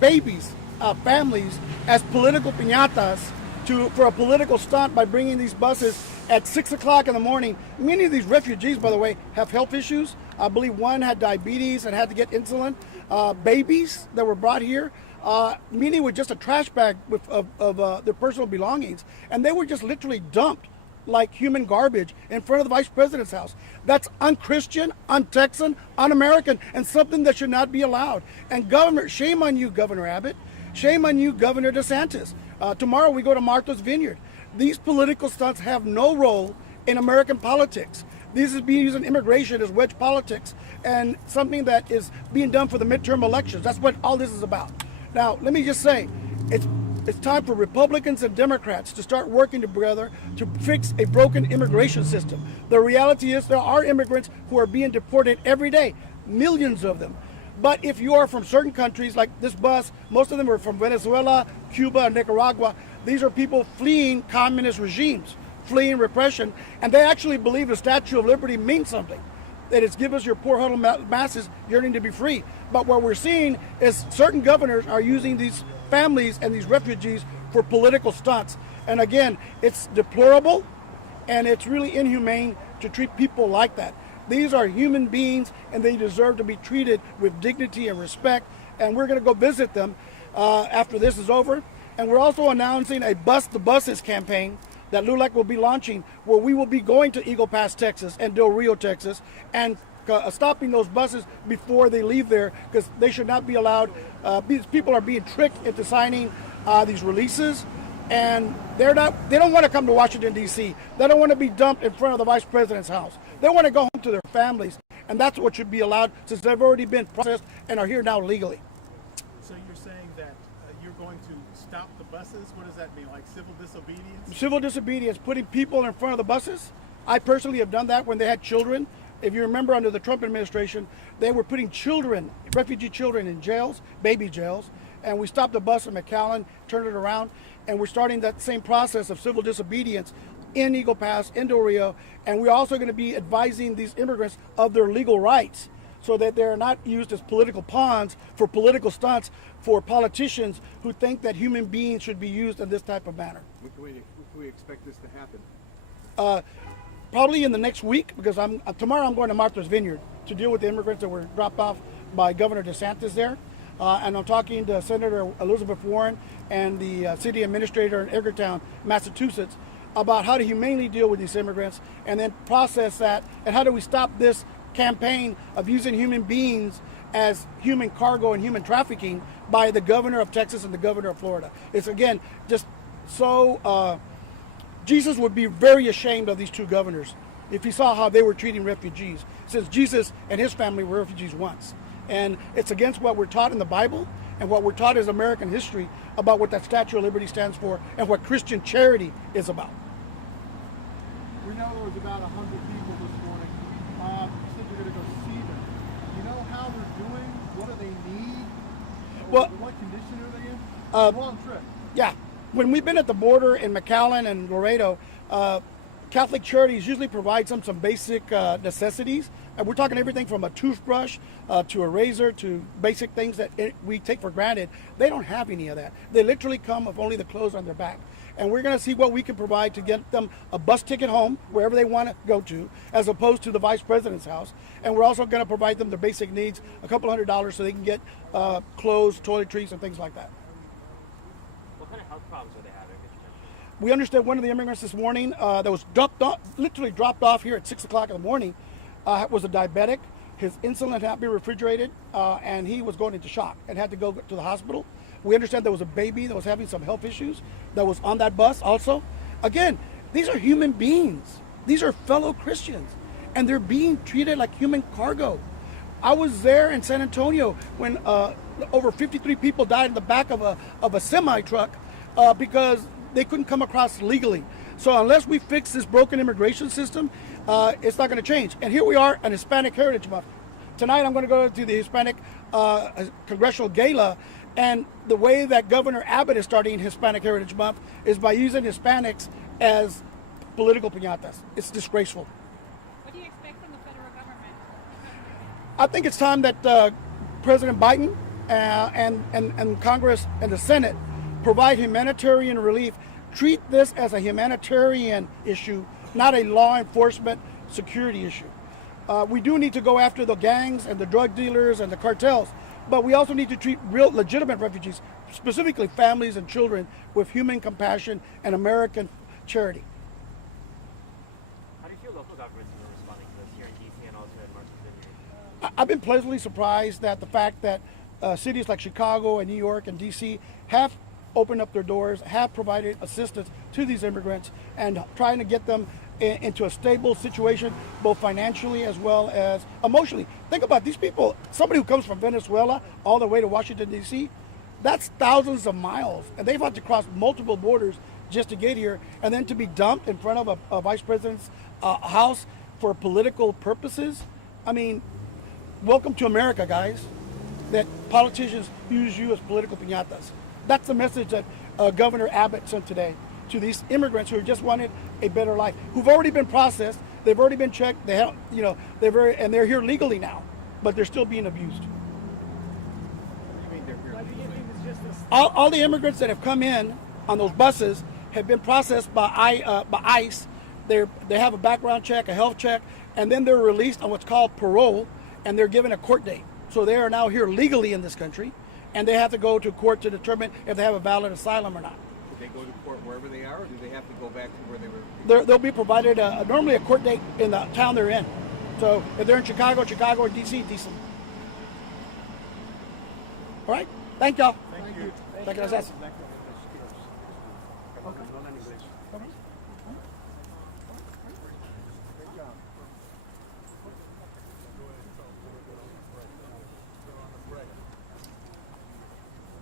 babies, families, as political piñatas for a political stunt by bringing these buses at 6 o'clock in the morning. Many of these refugees, by the way, have health issues. I believe one had diabetes and had to get insulin. Babies that were brought here, many with just a trash bag of their personal belongings, and they were just literally dumped like human garbage in front of the vice president's house. That's unchristian, un-Texan, un-American, and something that should not be allowed. And Governor, shame on you, Governor Abbott. Shame on you, Governor DeSantis. Tomorrow we go to Martha's Vineyard. These political stunts have no role in American politics. This is being used in immigration as wedge politics and something that is being done for the midterm elections. That's what all this is about. Now, let me just say, it's time for Republicans and Democrats to start working together to fix a broken immigration system. The reality is there are immigrants who are being deported every day, millions of them. But if you are from certain countries, like this bus, most of them are from Venezuela, Cuba, and Nicaragua. These are people fleeing communist regimes, fleeing repression, and they actually believe the Statue of Liberty means something. That it's give us your poor huddled masses yearning to be free. But what we're seeing is certain governors are using these families and these refugees for political stunts. And again, it's deplorable and it's really inhumane to treat people like that. These are human beings and they deserve to be treated with dignity and respect. And we're going to go visit them after this is over. And we're also announcing a Bus the Buses campaign that LULAC will be launching, where we will be going to Eagle Pass, Texas and Del Rio, Texas, and stopping those buses before they leave there, because they should not be allowed. These people are being tricked into signing these releases, and they don't want to come to Washington, D.C. They don't want to be dumped in front of the vice president's house. They want to go home to their families, and that's what should be allowed, since they've already been processed and are here now legally. So you're saying that you're going to stop the buses? What does that mean, like civil disobedience? Civil disobedience, putting people in front of the buses. I personally have done that when they had children. If you remember, under the Trump administration, they were putting children, refugee children, in jails, baby jails, and we stopped the bus in McAllen, turned it around, and we're starting that same process of civil disobedience in Eagle Pass, in Del Rio, and we're also going to be advising these immigrants of their legal rights so that they're not used as political pawns for political stunts for politicians who think that human beings should be used in this type of manner. When can we expect this to happen? Probably in the next week, because tomorrow I'm going to Martha's Vineyard to deal with the immigrants that were dropped off by Governor DeSantis there. And I'm talking to Senator Elizabeth Warren and the city administrator in Edgartown, Massachusetts, about how to humanely deal with these immigrants and then process that, and how do we stop this campaign of using human beings as human cargo and human trafficking by the governor of Texas and the governor of Florida. It's, again, just so... Jesus would be very ashamed of these two governors if he saw how they were treating refugees, since Jesus and his family were refugees once. And it's against what we're taught in the Bible and what we're taught as American history about what that Statue of Liberty stands for and what Christian charity is about. We know there was about 100 people this morning. You said you're going to go see them. You know how they're doing? What do they need? Well, what condition are they in? It's a long trip. Yeah. When we've been at the border in McAllen and Laredo, Catholic Charities usually provide some basic necessities. And we're talking everything from a toothbrush to a razor to basic things that we take for granted. They don't have any of that. They literally come with only the clothes on their back. And we're going to see what we can provide to get them a bus ticket home, wherever they want to go to, as opposed to the vice president's house. And we're also going to provide them their basic needs, a couple $100 so they can get clothes, toiletries, and things like that. What kind of health problems are they having? We understand one of the immigrants this morning that was literally dropped off here at 6 o'clock in the morning was a diabetic. His insulin had not been refrigerated, and he was going into shock and had to go to the hospital. We understand there was a baby that was having some health issues that was on that bus also. Again, these are human beings. These are fellow Christians, and they're being treated like human cargo. I was there in San Antonio when over 53 people died in the back of a semi truck because they couldn't come across legally. So unless we fix this broken immigration system, it's not going to change. And here we are on Hispanic Heritage Month. Tonight I'm going to go to the Hispanic Congressional Gala, and the way that Governor Abbott is starting Hispanic Heritage Month is by using Hispanics as political piñatas. It's disgraceful. What do you expect from the federal government? I think it's time that President Biden and Congress and the Senate provide humanitarian relief. Treat this as a humanitarian issue, not a law enforcement security issue. We do need to go after the gangs and the drug dealers and the cartels, but we also need to treat real legitimate refugees, specifically families and children, with human compassion and American charity. How do you feel local governments are responding to this here in DC and also in Martha's Vineyard? I've been pleasantly surprised at the fact that cities like Chicago and New York and DC have opened up their doors, have provided assistance to these immigrants and trying to get them into a stable situation, both financially as well as emotionally. Think about these people, somebody who comes from Venezuela all the way to Washington, D.C., that's thousands of miles. And they've had to cross multiple borders just to get here, and then to be dumped in front of a vice president's house for political purposes. I mean, welcome to America, guys, that politicians use you as political piñatas. That's the message that Governor Abbott sent today to these immigrants who just wanted a better life, who've already been processed, they've already been checked, they have, they're here legally now, but they're still being abused. All the immigrants that have come in on those buses have been processed by ICE. They have a background check, a health check, and then they're released on what's called parole, and they're given a court date. So they are now here legally in this country, and they have to go to court to determine if they have a valid asylum or not. Do they go to court wherever they are, or do they have to go back to where they were? They'll be provided normally a court date in the town they're in. So if they're in Chicago, or DC, DC. All right? Thank y'all. Thank you. Gracias. Okay.